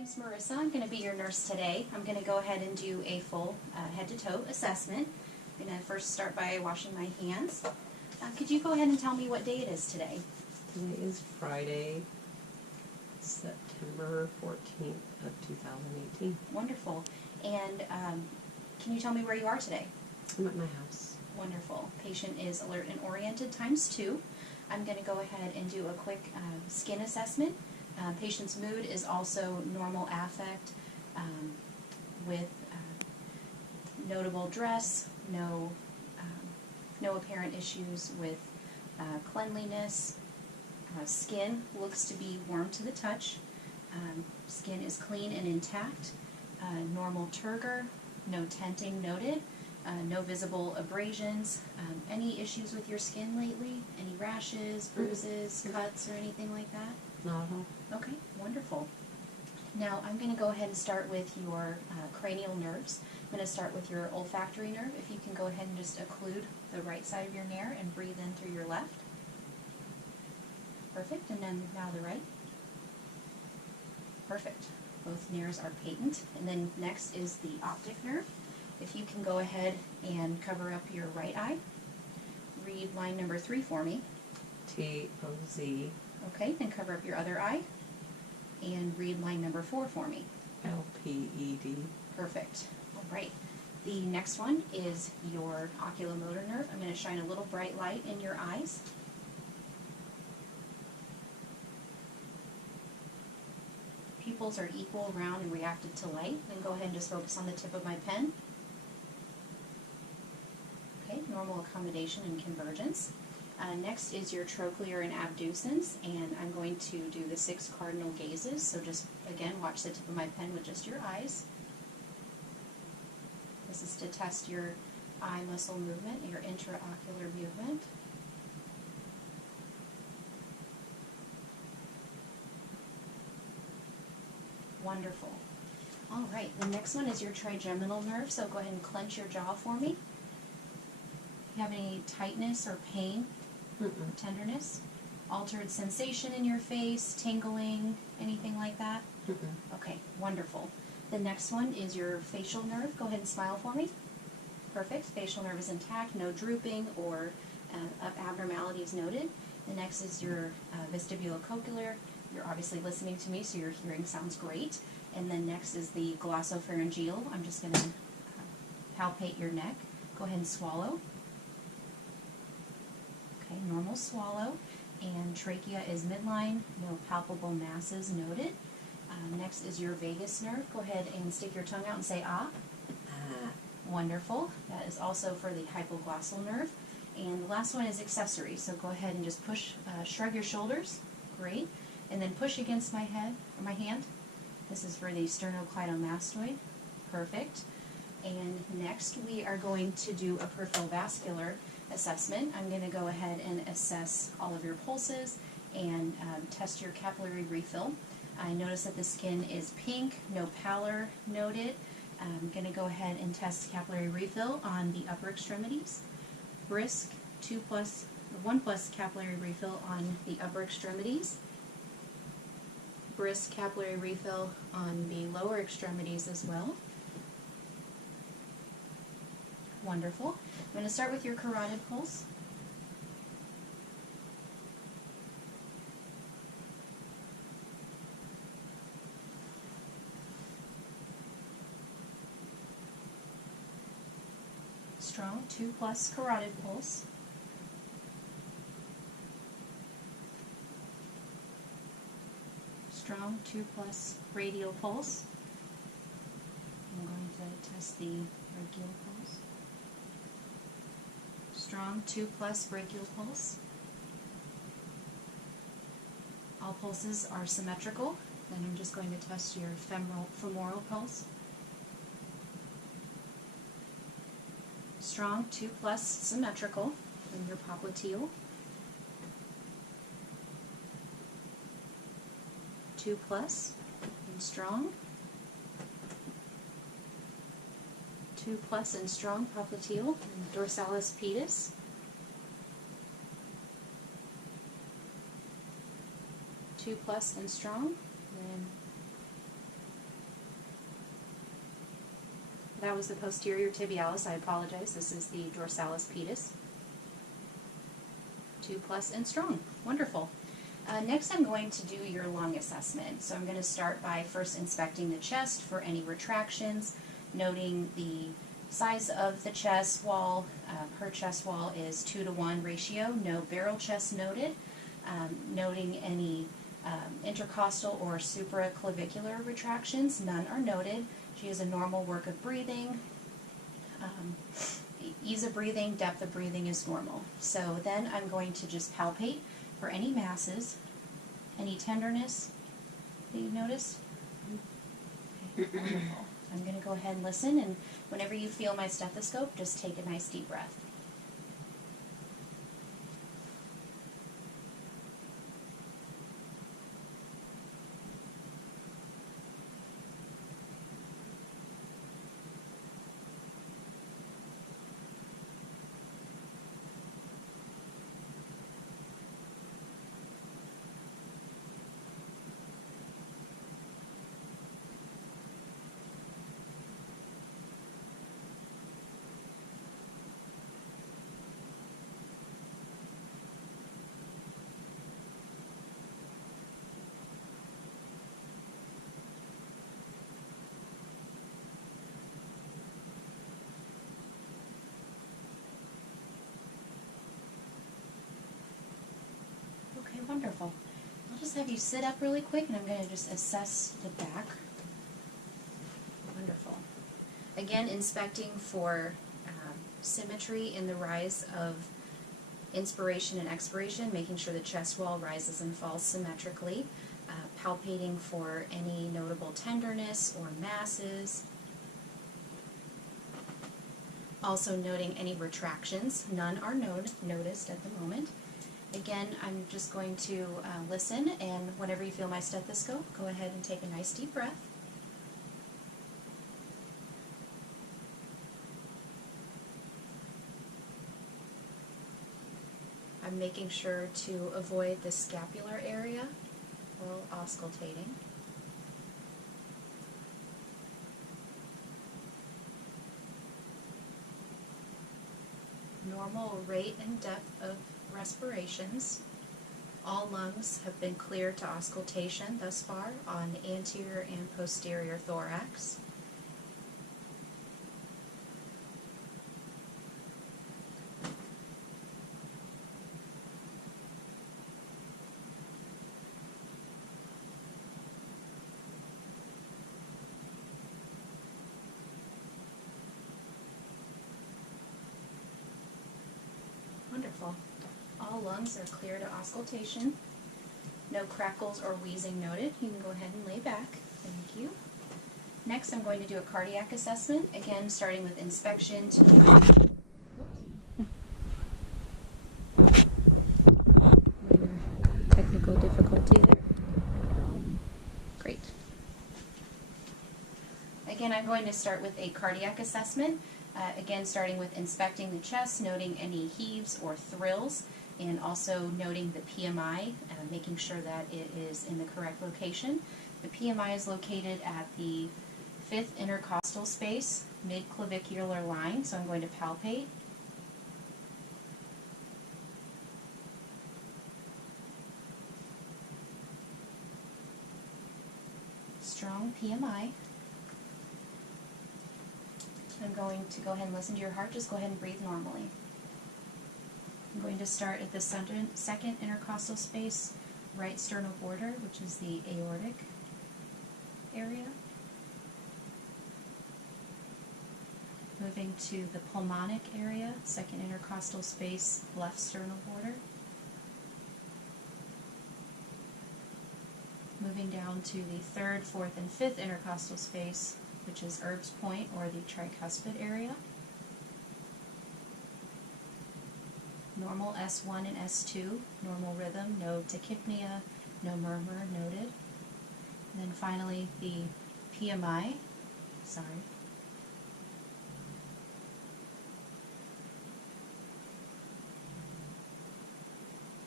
name's Marissa. I'm going to be your nurse today. I'm going to go ahead and do a full head-to-toe assessment. I'm going to first start by washing my hands. Could you go ahead and tell me what day it is today? Today is Friday, September 14th of 2018. Wonderful. And can you tell me where you are today? I'm at my house. Wonderful. Patient is alert and oriented ×2. I'm going to go ahead and do a quick skin assessment. Patient's mood is also normal affect with notable dress, no apparent issues with cleanliness. Skin looks to be warm to the touch. Skin is clean and intact. Normal turgor, no tenting noted. No visible abrasions. Any issues with your skin lately? Any rashes, bruises, cuts, or anything like that? Not at all. Okay, wonderful. Now I'm going to go ahead and start with your cranial nerves. I'm going to start with your olfactory nerve. If you can go ahead and just occlude the right side of your nair and breathe in through your left. Perfect, and then now the right. Perfect. Both nairs are patent. And then next is the optic nerve. If you can go ahead and cover up your right eye. Read line number 3 for me. T-O-Z. Okay, then cover up your other eye. And read line number 4 for me. L-P-E-D. Perfect. All right. The next one is your oculomotor nerve. I'm going to shine a little bright light in your eyes. Pupils are equal, round, and reactive to light. Then go ahead and just focus on the tip of my pen. Okay, normal accommodation and convergence. Next is your trochlear and abducens, and I'm going to do the 6 cardinal gazes. So just, again, watch the tip of my pen with just your eyes. This is to test your eye muscle movement, your intraocular movement. Wonderful. All right, the next one is your trigeminal nerve, so go ahead and clench your jaw for me. You have any tightness or pain? Tenderness? Altered sensation in your face, tingling, anything like that? Okay, wonderful. The next one is your facial nerve. Go ahead and smile for me. Perfect. Facial nerve is intact, no drooping or abnormalities noted. The next is your vestibulocochlear. You're obviously listening to me, so your hearing sounds great. And then next is the glossopharyngeal. I'm just going to palpate your neck. Go ahead and swallow. Okay, normal swallow. And trachea is midline, no palpable masses noted. Next is your vagus nerve. Go ahead and stick your tongue out and say ah. Wonderful. That is also for the hypoglossal nerve. And the last one is accessory. So go ahead and just push, shrug your shoulders. Great. And then push against my head, or my hand. This is for the sternocleidomastoid. Perfect. And next we are going to do a peripheral vascular assessment. I'm going to go ahead and assess all of your pulses and test your capillary refill. I notice that the skin is pink, no pallor noted. I'm going to go ahead and test capillary refill on the upper extremities. Brisk 1+ capillary refill on the upper extremities. Brisk capillary refill on the lower extremities as well. Wonderful. I'm going to start with your carotid pulse. Strong 2+ carotid pulse. Strong 2+ radial pulse. I'm going to test the brachial pulse. Strong 2+ brachial pulse. All pulses are symmetrical. Then I'm just going to test your femoral pulse. Strong 2+ symmetrical in your popliteal. 2+ and strong. 2+ and strong popliteal and dorsalis pedis. 2+ and strong. Then That was the posterior tibialis. I apologize. This is the dorsalis pedis. 2+ and strong. Wonderful. Next, I'm going to do your lung assessment. So I'm going to start by first inspecting the chest for any retractions, noting the size of the chest wall. Her chest wall is 2-to-1 ratio. No barrel chest noted. Noting any intercostal or supraclavicular retractions. None are noted. She has a normal work of breathing. Ease of breathing, depth of breathing is normal. So then I'm going to just palpate for any masses, any tenderness that you noticed. Okay, wonderful. I'm going to go ahead and listen, and whenever you feel my stethoscope, just take a nice deep breath. Okay, wonderful. I'll just have you sit up really quick, and I'm going to just assess the back. Wonderful. Again, inspecting for symmetry in the rise of inspiration and expiration, making sure the chest wall rises and falls symmetrically, palpating for any notable tenderness or masses. Also noting any retractions. None are noticed at the moment. Again, I'm just going to listen, and whenever you feel my stethoscope, go ahead and take a nice deep breath. I'm making sure to avoid the scapular area while auscultating. Normal rate and depth of respirations. All lungs have been cleared to auscultation thus far on anterior and posterior thorax. Wonderful. All lungs are clear to auscultation. No crackles or wheezing noted. You can go ahead and lay back. Thank you. Next, I'm going to do a cardiac assessment. Again, starting with inspection to technical difficulty there. Great. Again, I'm going to start with a cardiac assessment. Again, starting with inspecting the chest, noting any heaves or thrills, and also noting the PMI, making sure that it is in the correct location. The PMI is located at the 5th intercostal space, mid-clavicular line, so I'm going to palpate. Strong PMI. I'm going to go ahead and listen to your heart. Just go ahead and breathe normally. I'm going to start at the second intercostal space, right sternal border, which is the aortic area. Moving to the pulmonic area, second intercostal space, left sternal border. Moving down to the 3rd, 4th, and 5th intercostal space, which is Erb's point, or the tricuspid area. Normal S1 and S2, normal rhythm, no tachypnea, no murmur noted. And then finally the PMI,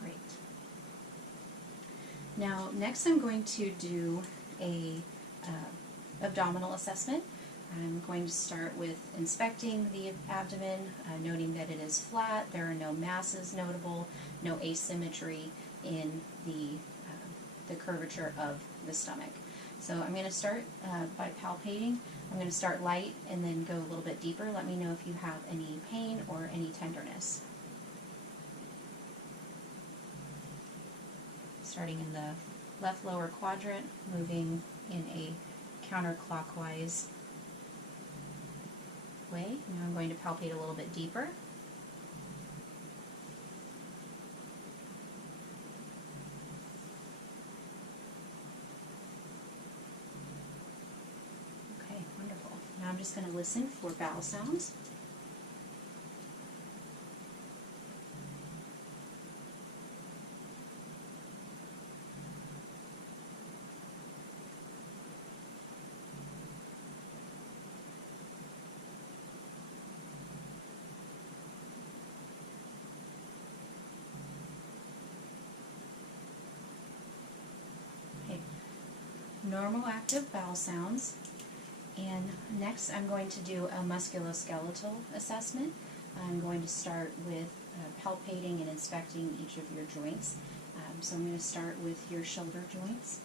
Great. Now, next I'm going to do a abdominal assessment. I'm going to start with inspecting the abdomen, noting that it is flat, there are no masses notable, no asymmetry in the curvature of the stomach. So I'm going to start by palpating. I'm going to start light and then go a little bit deeper. Let me know if you have any pain or any tenderness. Starting in the left lower quadrant, moving in a counterclockwise way. Now I'm going to palpate a little bit deeper. Okay, wonderful. Now I'm just going to listen for vowel sounds. Normal active vowel sounds. And next I'm going to do a musculoskeletal assessment. I'm going to start with palpating and inspecting each of your joints. So I'm going to start with your shoulder joints.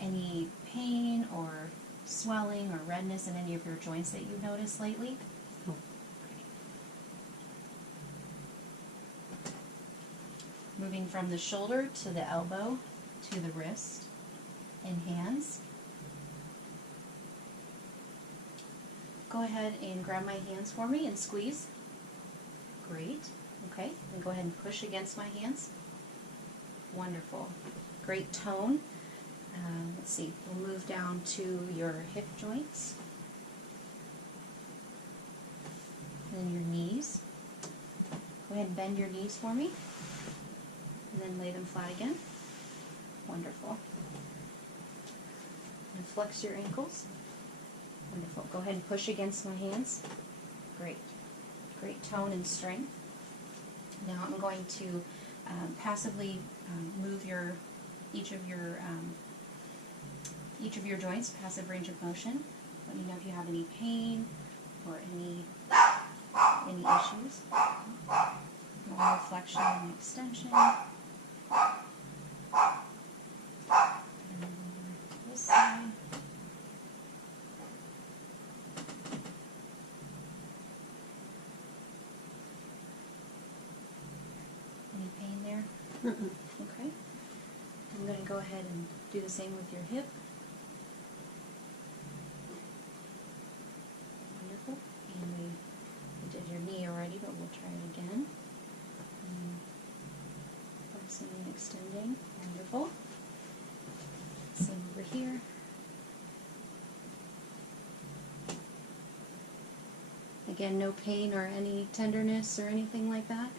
Any pain or swelling or redness in any of your joints that you've noticed lately? No. Moving from the shoulder to the elbow to the wrist and hands. Go ahead and grab my hands for me and squeeze. Great. Okay, and go ahead and push against my hands. Wonderful. Great tone. Let's see, we'll move down to your hip joints. And then your knees. Go ahead and bend your knees for me. And then lay them flat again. Wonderful. And flex your ankles. Wonderful. Go ahead and push against my hands. Great. Great tone and strength. Now I'm going to passively move each of your joints, passive range of motion. Let me know if you have any pain or any issues. Normal flexion and extension. This side. Any pain there? Mm-mm. Okay. I'm going to go ahead and do the same with your hip. Wonderful. And we did your knee already, but we'll try it again. Flexing and extending. Wonderful. Same over here. Again, no pain or any tenderness or anything like that.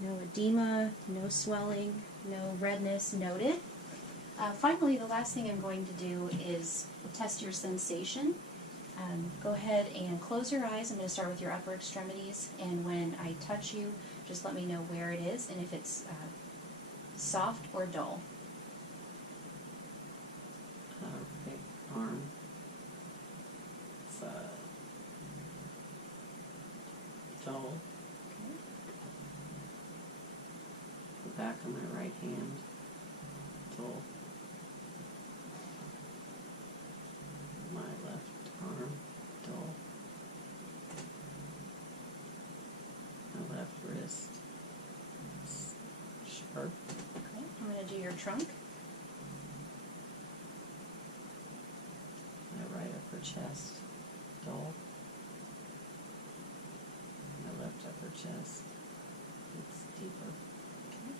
No edema, no swelling, no redness noted. Finally, the last thing I'm going to do is test your sensation. Go ahead and close your eyes. I'm going to start with your upper extremities, and when I touch you, just let me know where it is and if it's soft or dull. Right arm. It's dull. Okay. The back of my right hand. Dull. My left arm. Dull. My left wrist. It's sharp. Okay. I'm going to do your trunk. My right upper chest. Dull. My left upper chest. It's deeper. Okay.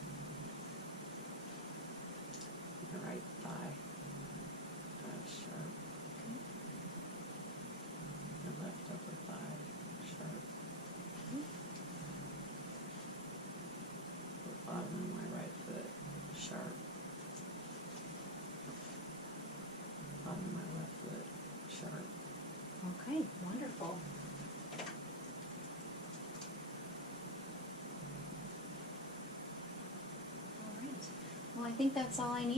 My right thigh. Sharp. Okay. My left upper thigh. Sharp. Okay. The bottom of my right foot. Sharp. Bottom of my left foot. Sharp. Okay. Wonderful. All right. Well, I think that's all I need.